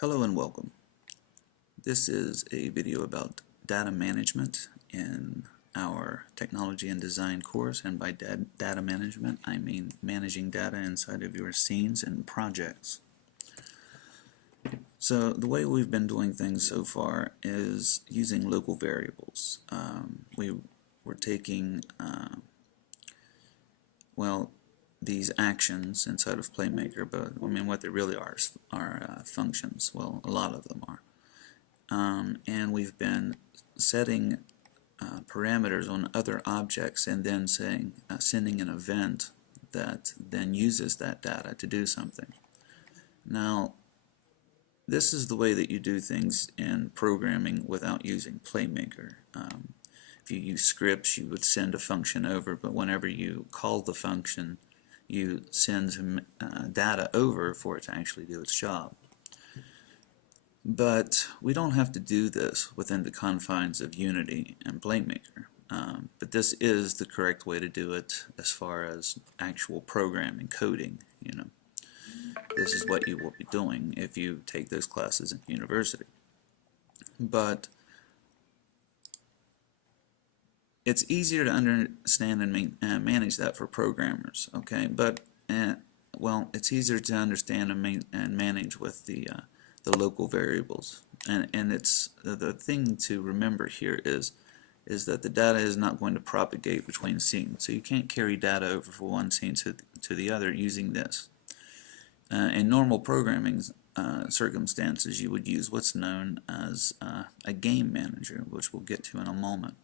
Hello and welcome. This is a video about data management in our technology and design course, and by data management I mean managing data inside of your scenes and projects. So the way we've been doing things so far is using local variables. We're taking these actions inside of Playmaker, but I mean what they really are functions. Well, a lot of them are. And we've been setting parameters on other objects and then sending an event that then uses that data to do something. Now, this is the way that you do things in programming without using Playmaker. If you use scripts, you would send a function over, but whenever you call the function, you send some data over for it to actually do its job. But we don't have to do this within the confines of Unity and Playmaker. But this is the correct way to do it as far as actual programming, coding. This is what you will be doing if you take those classes in university. But it's easier to understand and manage that for programmers, okay? But it's easier to understand and manage with the local variables. And it's the thing to remember here is that the data is not going to propagate between scenes. So you can't carry data over from one scene to the other using this. In normal programming circumstances, you would use what's known as a game manager, which we'll get to in a moment.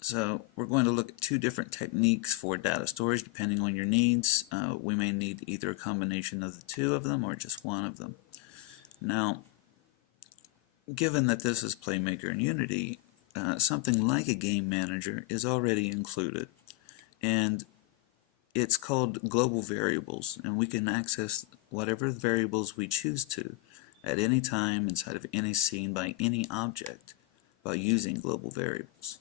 So we're going to look at two different techniques for data storage depending on your needs. We may need either a combination of the two of them or just one of them. Now, given that this is Playmaker and Unity, something like a game manager is already included, and it's called global variables, and we can access whatever variables we choose to at any time inside of any scene by any object by using global variables.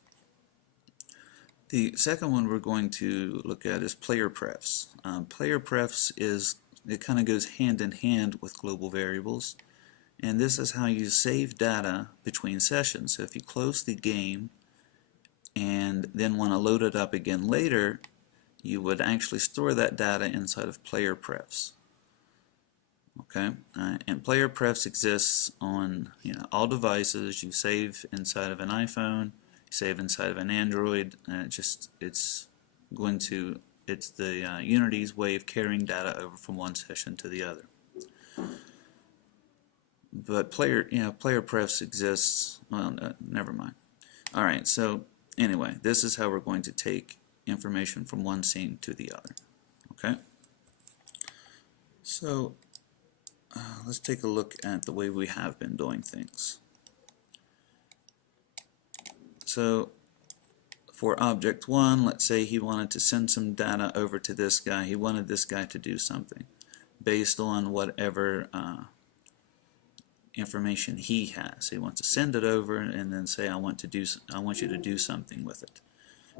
The second one we're going to look at is PlayerPrefs. PlayerPrefs kind of goes hand in hand with global variables, and this is how you save data between sessions. So if you close the game and then want to load it up again later, you would actually store that data inside of PlayerPrefs. Okay, and PlayerPrefs exists on all devices. You save inside of an iPhone, save inside of an Android, and it's the Unity's way of carrying data over from one session to the other. But PlayerPrefs exists. Well, never mind. All right. So anyway, this is how we're going to take information from one scene to the other. Okay. So let's take a look at the way we have been doing things. So for object 1, let's say he wanted to send some data over to this guy. He wanted this guy to do something based on whatever information he has. He wants to send it over and then say, I want you to do something with it.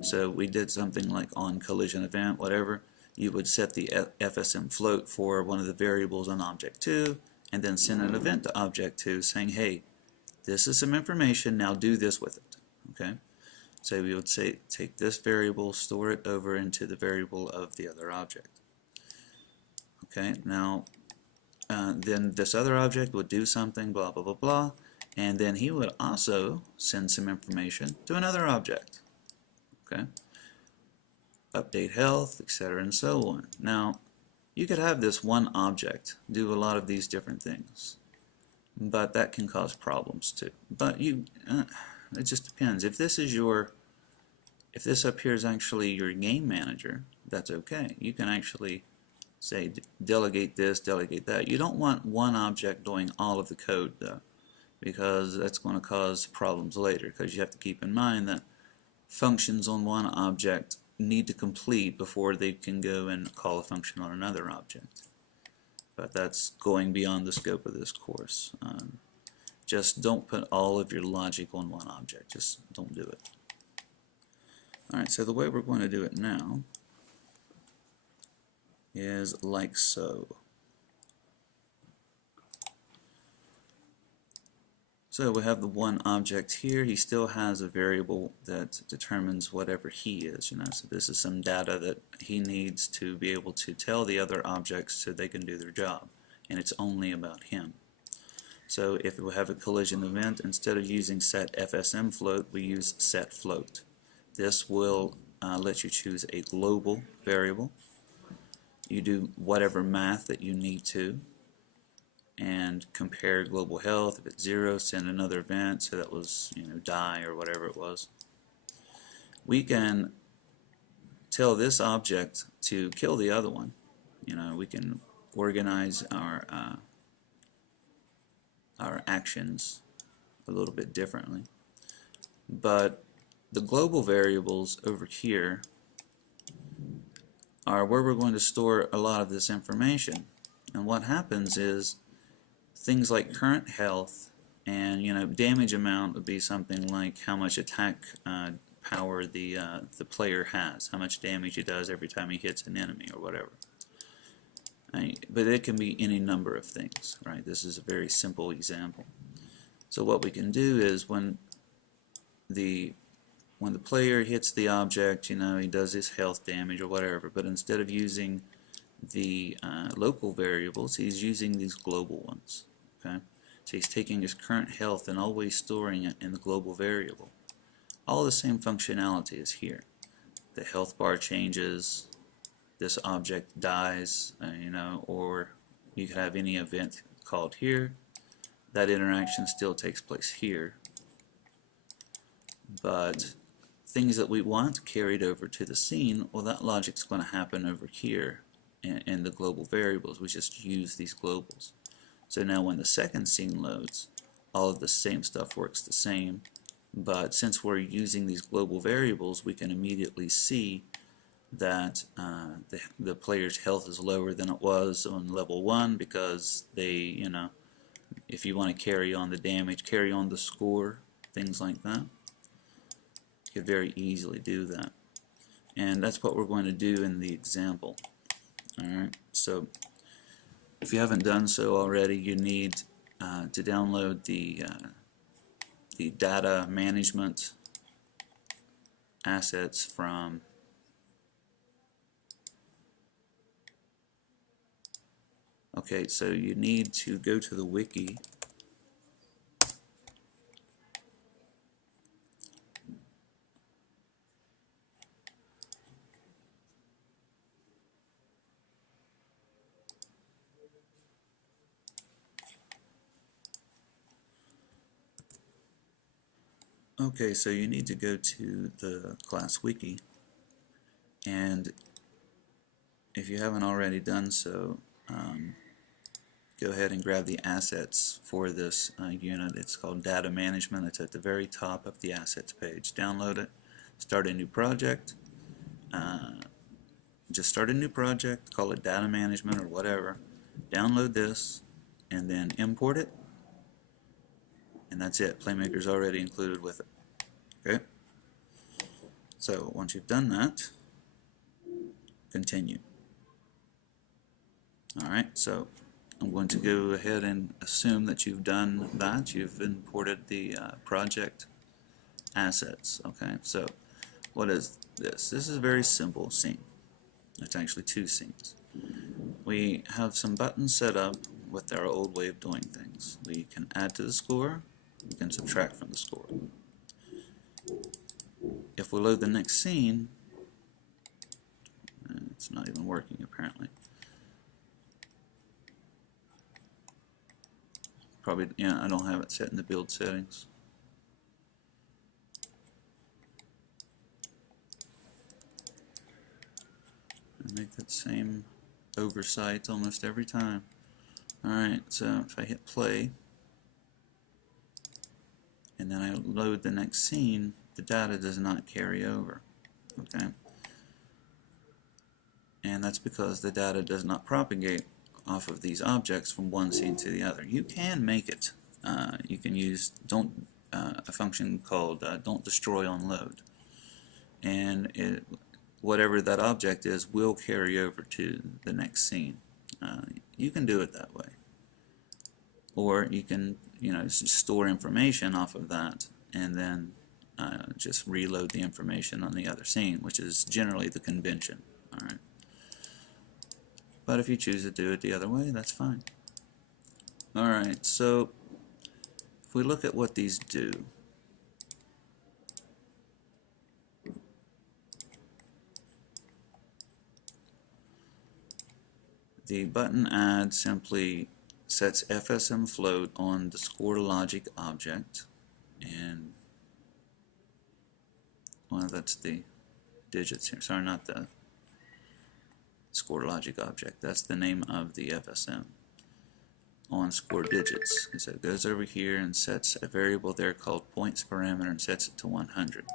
So we did something like on collision event, whatever. You would set the FSM float for one of the variables on object 2 and then send an event to object 2 saying, hey, this is some information, now do this with it. Okay? So we would say take this variable, store it over into the variable of the other object. Okay, now then this other object would do something, blah blah blah blah, and then he would also send some information to another object. Okay, update health, etc., and so on. Now you could have this one object do a lot of these different things, but that can cause problems too. But it just depends. If this up here is actually your game manager, that's okay. You can actually say delegate this, delegate that. You don't want one object doing all of the code though, because that's going to cause problems later, because you have to keep in mind that functions on one object need to complete before they can go and call a function on another object. But that's going beyond the scope of this course. Just don't put all of your logic on one object. Just don't do it. Alright, so the way we're going to do it now is like so. So we have the one object here. He still has a variable that determines whatever he is, so this is some data that he needs to be able to tell the other objects so they can do their job, and it's only about him. So if we have a collision event, instead of using set FSM float, we use set float. This will let you choose a global variable. You do whatever math that you need to, and compare global health. If it's 0, send another event, so that was die or whatever it was. We can tell this object to kill the other one. We can organize our actions a little bit differently. But the global variables over here are where we're going to store a lot of this information. And what happens is things like current health and damage amount would be something like how much attack power the player has, how much damage he does every time he hits an enemy or whatever. But it can be any number of things, right? This is a very simple example. So what we can do is when the player hits the object, he does his health damage or whatever, but instead of using the local variables, he's using these global ones. Okay? So he's taking his current health and always storing it in the global variable. All the same functionality is here. The health bar changes, this object dies, or you could have any event called here. That interaction still takes place here. But things that we want carried over to the scene, well, that logic's going to happen over here in the global variables. We just use these globals. So now when the second scene loads, all of the same stuff works the same, but since we're using these global variables, we can immediately see that the player's health is lower than it was on level 1 because they, if you want to carry on the damage, carry on the score, things like that, you could very easily do that. And that's what we're going to do in the example. Alright, so if you haven't done so already, you need to download the data management assets from so you need to go to the wiki . Okay, so you need to go to the class wiki, and if you haven't already done so, go ahead and grab the assets for this unit. It's called Data Management. It's at the very top of the assets page. Download it, start a new project. Just start a new project, call it Data Management or whatever. Download this, and then import it. And that's it. Playmaker's already included with it. Okay? So once you've done that, continue. Alright, so I'm going to go ahead and assume that you've done that. You've imported the project assets. Okay, so what is this? This is a very simple scene. It's actually two scenes. We have some buttons set up with our old way of doing things. We can add to the score, we can subtract from the score. If we load the next scene, it's not even working apparently. Probably, yeah, I don't have it set in the build settings. I make that same oversight almost every time. Alright, so if I hit play and then I load the next scene, the data does not carry over. Okay? And that's because the data does not propagate off of these objects from one scene to the other. You can make it. You can use a function called don't destroy on load, and whatever that object is will carry over to the next scene. You can do it that way, or you can store information off of that, and then just reload the information on the other scene, which is generally the convention. Alright. But if you choose to do it the other way, that's fine. Alright, so if we look at what these do, the button add simply sets FSM float on the score logic object, and well, that's the digits here. Sorry, not the score logic object. That's the name of the FSM on score digits. So it goes over here and sets a variable there called points parameter and sets it to 100.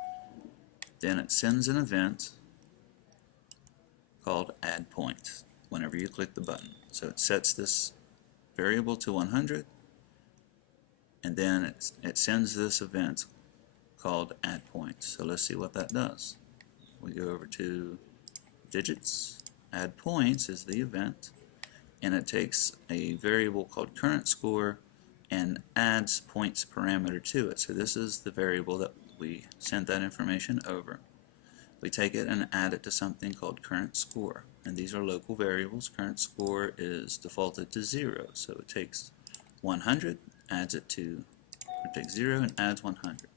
Then it sends an event called add points whenever you click the button. So it sets this variable to 100, and then it sends this event called add points. So let's see what that does. We go over to digits, add points is the event, and it takes a variable called current score and adds points parameter to it. So this is the variable that we sent that information over. We take it and add it to something called current score, and these are local variables. Current score is defaulted to 0, so it takes 100, adds it to, it takes 0 and adds 100.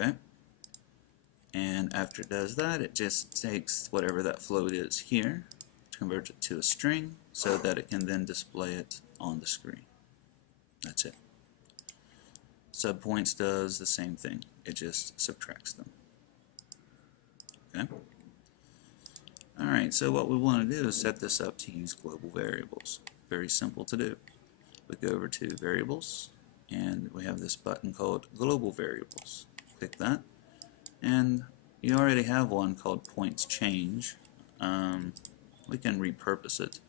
Okay? And after it does that, it just takes whatever that float is here, converts it to a string so that it can then display it on the screen. That's it. Subpoints does the same thing. It just subtracts them. Okay? Alright, so what we want to do is set this up to use global variables. Very simple to do. We go over to variables, and we have this button called global variables. Click that, and you already have one called points change. We can repurpose it,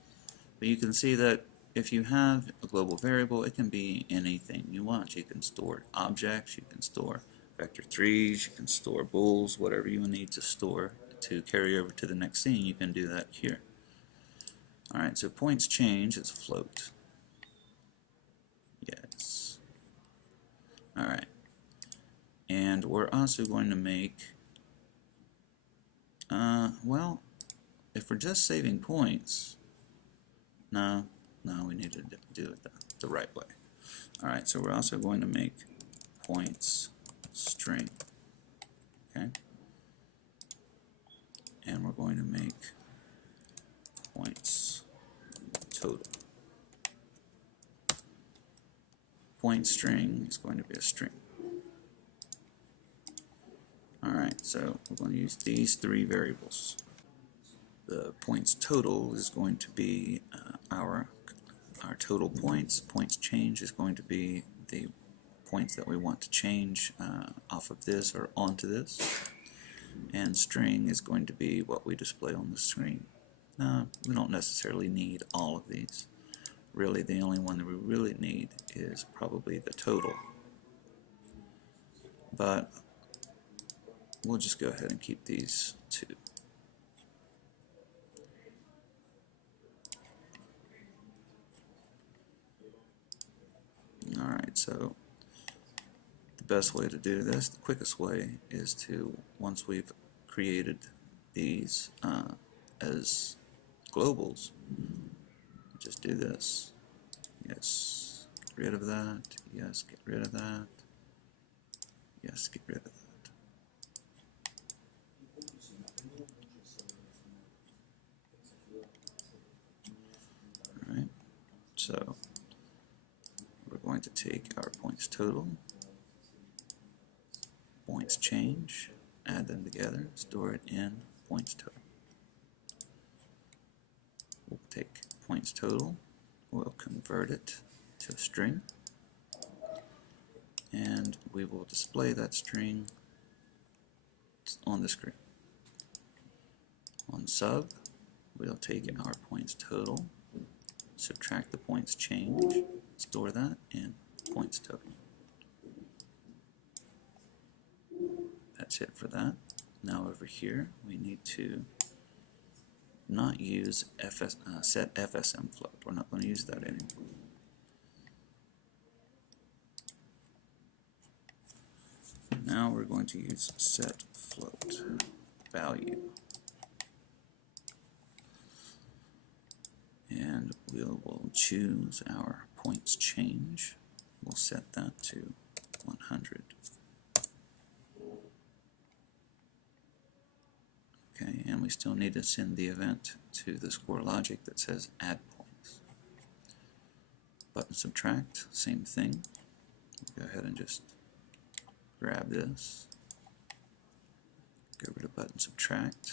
but you can see that if you have a global variable, it can be anything you want. You can store objects, you can store vector 3s, you can store bools, whatever you need to store to carry over to the next scene, you can do that here. Alright, so points change is float. Yes. Alright. And we're also going to make, well, if we're just saving points, no, we need to do it the right way. Alright, so we're also going to make points string. Okay? And we're going to make points total. Point string is going to be a string. Alright, so we're going to use these three variables. The points total is going to be our total points. Points change is going to be the points that we want to change off of this or onto this. And string is going to be what we display on the screen. We don't necessarily need all of these. Really, the only one that we really need is probably the total. But we'll just go ahead and keep these two. Alright, so the best way to do this, the quickest way, is to, once we've created these as globals, just do this. Yes, get rid of that. Yes, get rid of that. Yes, get rid of that. Alright, so we're going to take our points total, points change, add them together, store it in points total. We'll take points total, we'll convert it to a string, and we will display that string on the screen. On sub, we'll take our points total, subtract the points change, store that in points total. That's it for that. Now over here, we need to not use set FSM float. We're not going to use that anymore. now we're going to use set float value. And we will choose our points change. We'll set that to 100. Okay, and we still need to send the event to the score logic that says add points. Button subtract, same thing. Go ahead and just grab this, go rid of button subtract,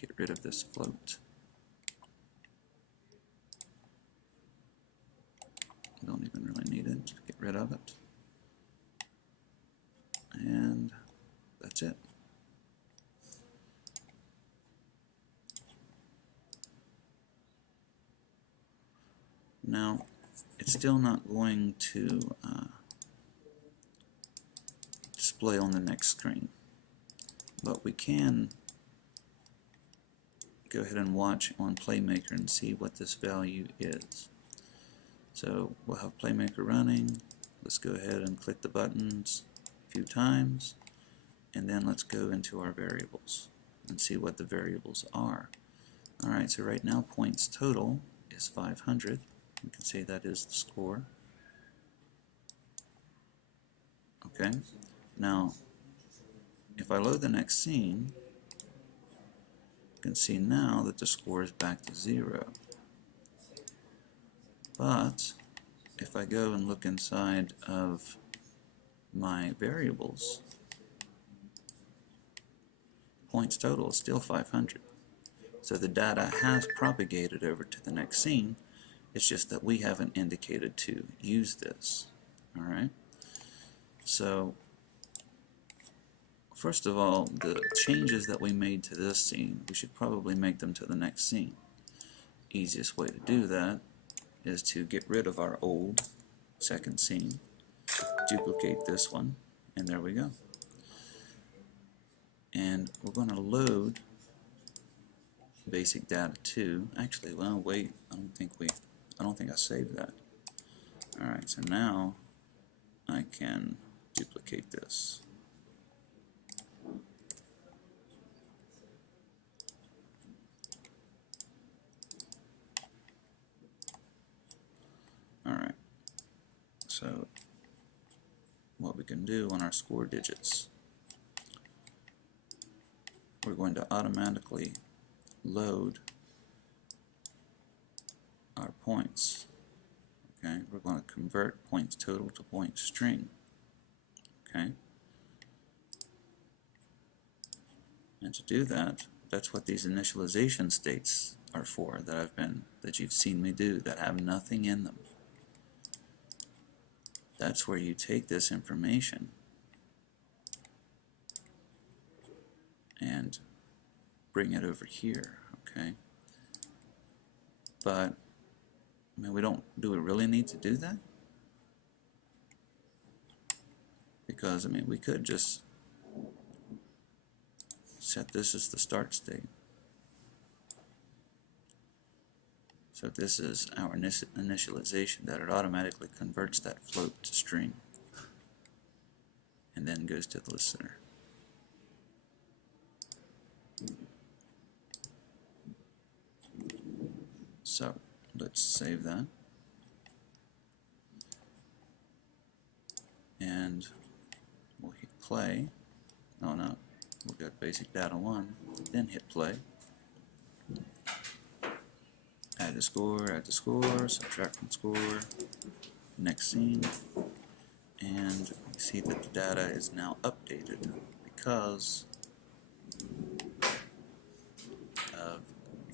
get rid of this float. Don't even really need it, get rid of it. And that's it. Now, it's still not going to display on the next screen, but we can go ahead and watch on Playmaker and see what this value is. So we'll have Playmaker running. Let's go ahead and click the buttons a few times, and then let's go into our variables and see what the variables are. Alright, so right now points total is 500. We can say that is the score. Okay, now if I load the next scene, you can see now that the score is back to 0. But if I go and look inside of my variables, points total is still 500. So the data has propagated over to the next scene. It's just that we haven't indicated to use this. Alright? So first of all, the changes that we made to this scene, we should probably make them to the next scene. Easiest way to do that is to get rid of our old second scene, duplicate this one, and there we go. And we're going to load basic data 2. Actually, well, wait, I don't think I saved that. Alright, so now I can duplicate this. Alright, so what we can do on our score digits, we're going to automatically load our points. Okay, we're going to convert points total to point string. Okay, and to do that, that's what these initialization states are for that you've seen me do that have nothing in them. That's where you take this information and bring it over here, okay? But I mean, do we really need to do that? Because I mean, we could just set this as the start state. So this is our initialization, that it automatically converts that float to string and then goes to the listener. So let's save that, and we'll hit play. No, we'll go to basic data 1, then hit play. Add the score, subtract from score, next scene, and you see that the data is now updated because of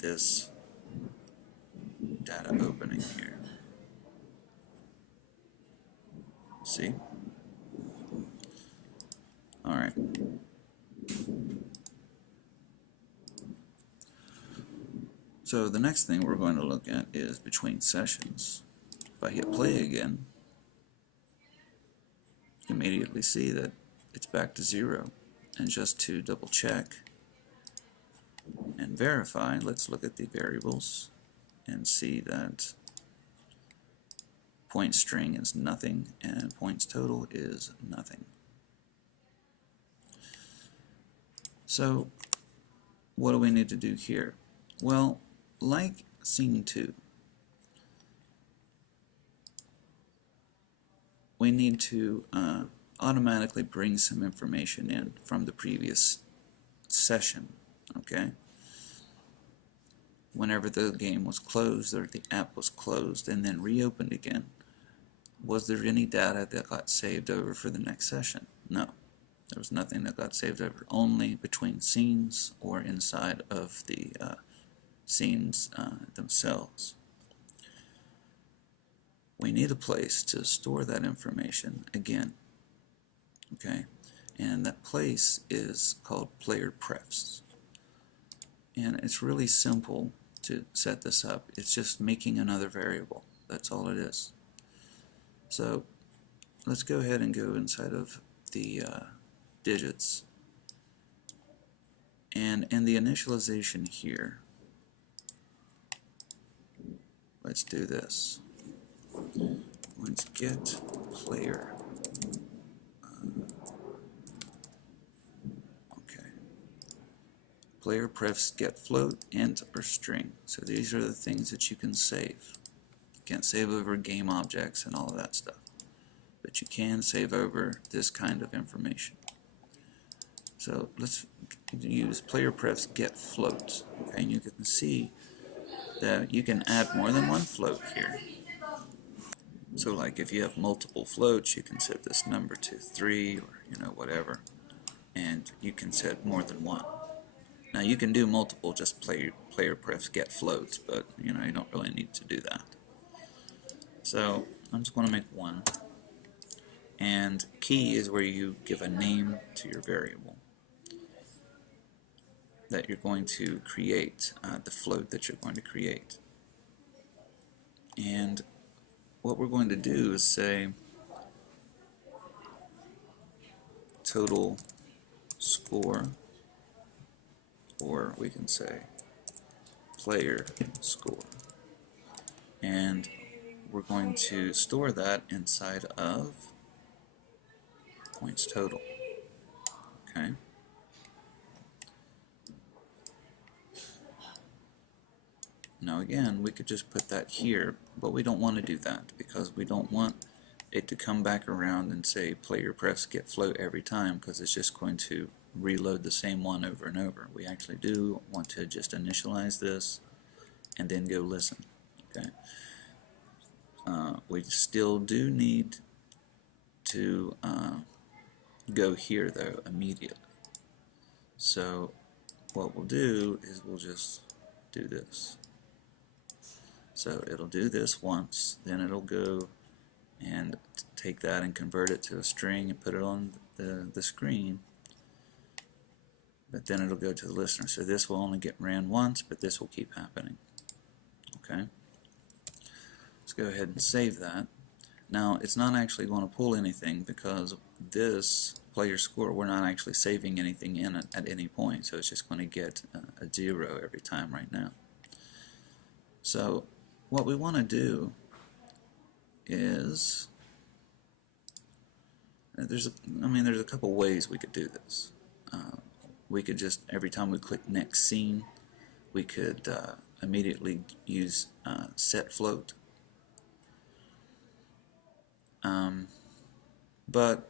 this data opening here. See? Alright. So the next thing we're going to look at is between sessions. If I hit play again, you can immediately see that it's back to 0. And just to double check and verify, let's look at the variables and see that point string is nothing and points total is nothing. So what do we need to do here? Well, like scene 2, we need to automatically bring some information in from the previous session, okay? Whenever the game was closed or the app was closed and then reopened again, was there any data that got saved over for the next session? No. There was nothing that got saved over, only between scenes or inside of the scenes themselves. We need a place to store that information again, okay? And that place is called PlayerPrefs. And it's really simple to set this up. It's just making another variable. That's all it is. So let's go ahead and go inside of the digits. And in the initialization here, let's do this. Let's get player. Okay. PlayerPrefs get float, int, or string. So these are the things that you can save. You can't save over game objects and all of that stuff, but you can save over this kind of information. So let's use PlayerPrefs get float. Okay, and you can see that you can add more than one float here. So like if you have multiple floats, you can set this number to 3 or whatever, and you can set more than one. Now you can do multiple just PlayerPrefs get floats, but you don't really need to do that. So I'm just going to make one, and key is where you give a name to your variable that you're going to create, the float that you're going to create. And what we're going to do is say total score, or we can say player score, and we're going to store that inside of points total. Okay. Now again, we could just put that here, but we don't want to do that because we don't want it to come back around and say PlayerPrefs get float every time, because it's just going to reload the same one over and over. We actually do want to just initialize this and then go listen. Okay. We still do need to go here though immediately. So what we'll do is we'll just do this. So it'll do this once, then it'll go and take that and convert it to a string and put it on the screen, but then it'll go to the listener. So this will only get ran once, but this will keep happening. Okay. Let's go ahead and save that. Now it's not actually going to pull anything because this player score, we're not actually saving anything in it at any point, so it's just going to get a 0 every time right now. So what we want to do is, there's a couple ways we could do this. We could just, every time we click next scene, we could immediately use set float. But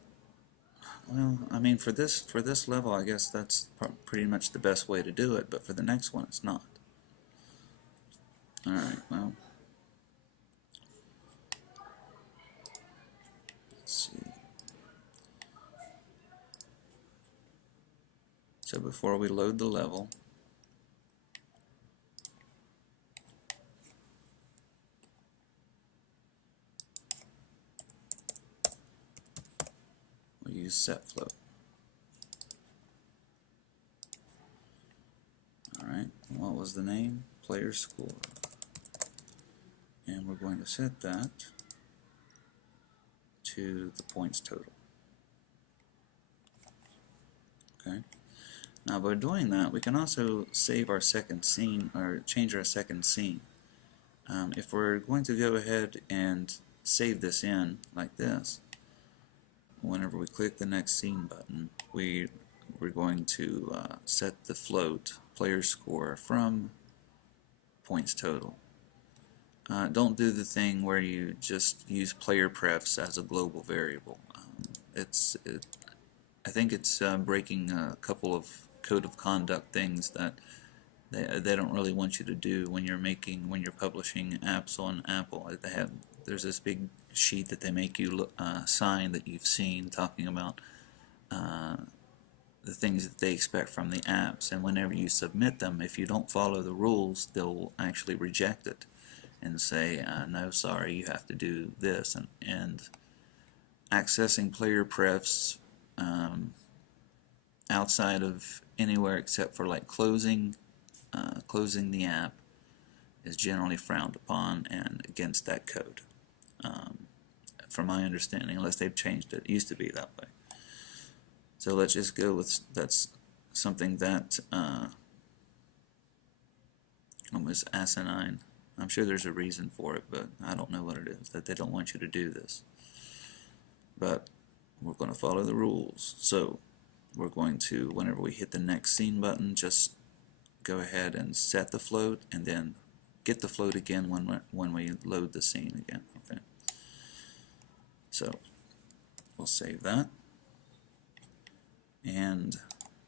well, for this level, I guess that's pretty much the best way to do it. But for the next one, it's not. All right. Well, let's see. So before we load the level, we'll use set float. Alright, what was the name? Player score. And we're going to set that to the points total. Okay. Now by doing that, we can also save our second scene, or change our second scene. If we're going to go ahead and save this in like this, whenever we click the next scene button, we're we're going to set the float player score from points total. Don't do the thing where you just use PlayerPrefs as a global variable. I think it's breaking a couple of code of conduct things that they don't really want you to do when you're publishing apps on Apple. There's this big sheet that they make you sign that you've seen talking about the things that they expect from the apps, and whenever you submit them, if you don't follow the rules, they'll actually reject it and say, no, sorry, you have to do this. And accessing PlayerPrefs outside of anywhere except for like closing the app is generally frowned upon and against that code, from my understanding, unless they've changed it. It used to be that way. So let's just go with that's something that was asinine. I'm sure there's a reason for it, but I don't know what it is, that they don't want you to do this. But we're going to follow the rules. So we're going to, whenever we hit the next scene button, just go ahead and set the float, and then get the float again when we load the scene again. Okay. So we'll save that, and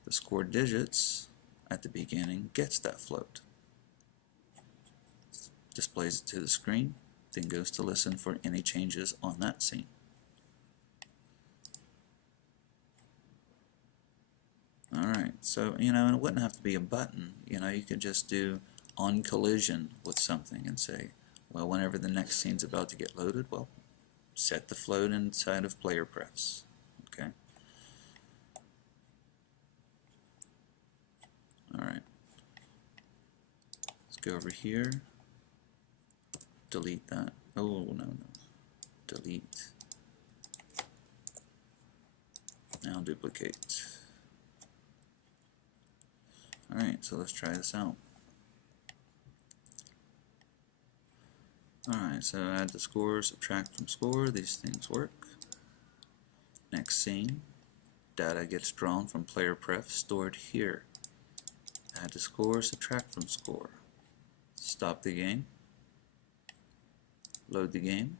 the score digits at the beginning gets that float, displays it to the screen, then goes to listen for any changes on that scene. Alright, so and it wouldn't have to be a button. You could just do on collision with something and say, well, whenever the next scene's about to get loaded, well, set the float inside of PlayerPrefs. Okay. Alright. Let's go over here. Delete that. Oh, no. Delete. Now duplicate. Alright, so let's try this out. Alright, so add the score, subtract from score. These things work. Next scene. Data gets drawn from PlayerPrefs, stored here. Add the score, subtract from score. Stop the game. Load the game.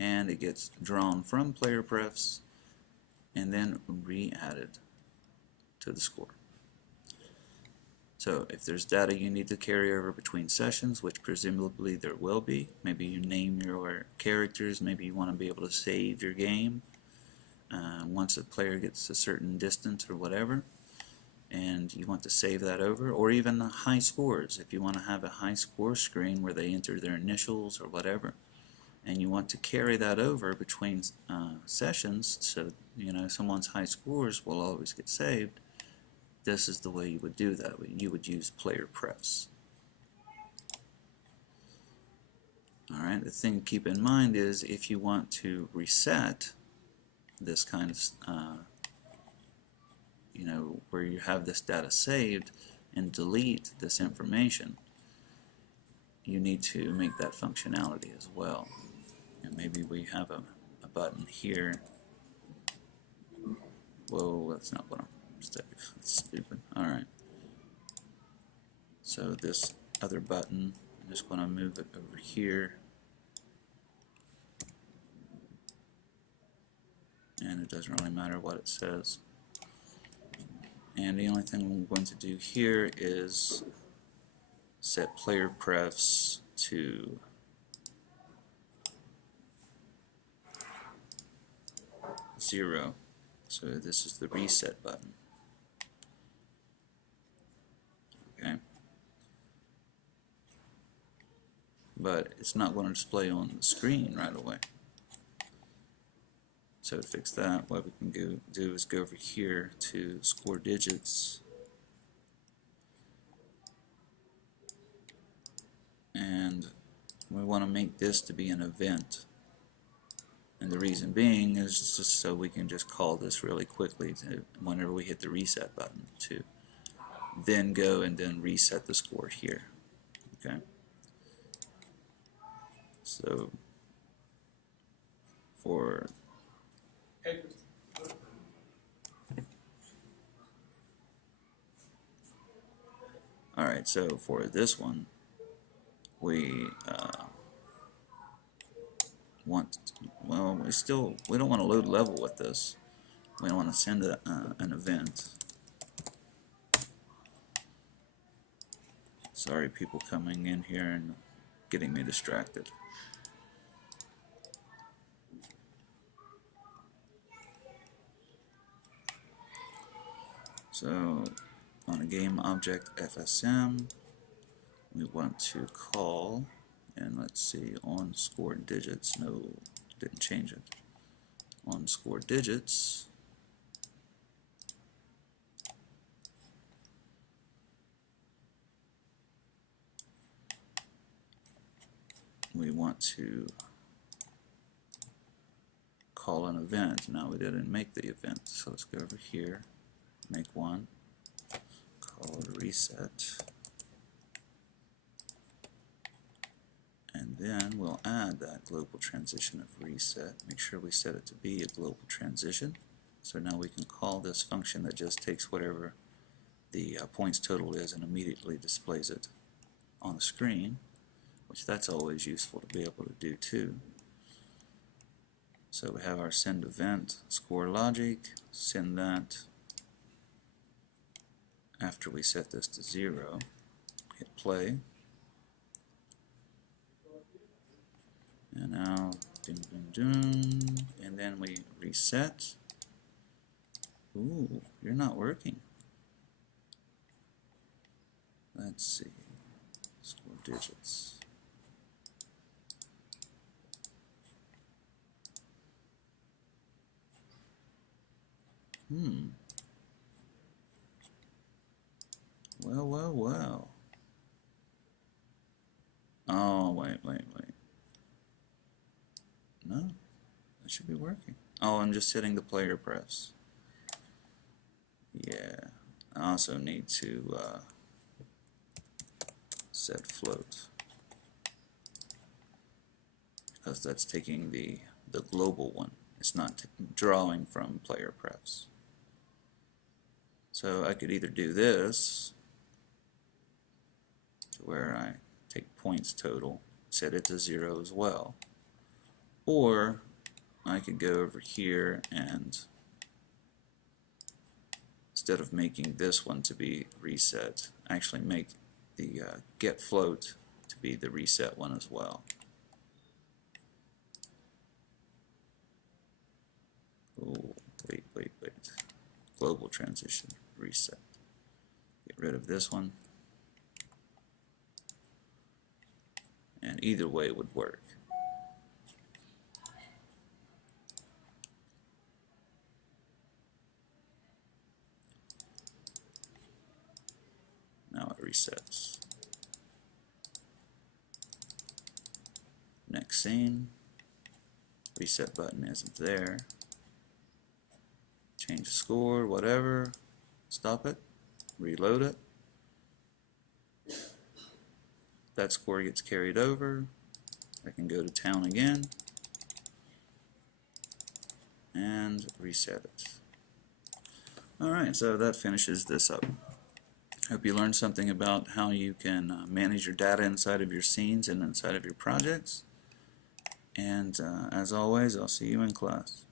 And it gets drawn from PlayerPrefs and then re-added to the score. So if there's data you need to carry over between sessions, which presumably there will be, maybe you name your characters, maybe you want to be able to save your game once a player gets a certain distance or whatever, and you want to save that over, or even the high scores, if you want to have a high score screen where they enter their initials or whatever, and you want to carry that over between sessions, so someone's high scores will always get saved. This is the way you would do that. You would use PlayerPrefs. Alright, the thing to keep in mind is if you want to reset this kind of, where you have this data saved and delete this information, you need to make that functionality as well. And maybe we have a button here. Whoa, that's not what I'm That's stupid. Alright. So this other button, I'm just going to move it over here. And it doesn't really matter what it says. And the only thing I'm going to do here is set PlayerPrefs to zero. So this is the reset button. Okay. But it's not going to display on the screen right away. So to fix that, what we can do is go over here to score digits, and we want to make this to be an event. And the reason being is just so we can just call this really quickly to whenever we hit the reset button to then go and then reset the score here. Okay. So for Alright, so for this one, we we don't want to load level with this. We want to send an event. Sorry, people coming in here and getting me distracted. So on a game object FSM, we want to call, and let's see, on score digits. No, didn't change it. On score digits, we want to call an event. Now we didn't make the event, so let's go over here, make one, call it reset, and then we'll add that global transition of reset. Make sure we set it to be a global transition. So now we can call this function that just takes whatever the points total is and immediately displays it on the screen, which that's always useful to be able to do too. So we have our send event, score logic, send that after we set this to 0, hit play, and now dun, dun, dun, and then we reset. Ooh, you're not working. Let's see, score digits. Well. Oh, wait. No, that should be working. Oh, I'm just setting the PlayerPrefs. Yeah, I also need to set float, because that's taking the global one. It's not drawing from PlayerPrefs. So I could either do this, to where I take points total, set it to 0 as well, or I could go over here and instead of making this one to be reset, actually make the get float to be the reset one as well. Oh, wait. Global transition, reset. Get rid of this one. And either way would work. Now it resets. Next scene. Reset button isn't there. Change the score, whatever. Stop it. Reload it. That score gets carried over. I can go to town again and reset it. Alright, so that finishes this up. Hope you learned something about how you can manage your data inside of your scenes and inside of your projects. And as always, I'll see you in class.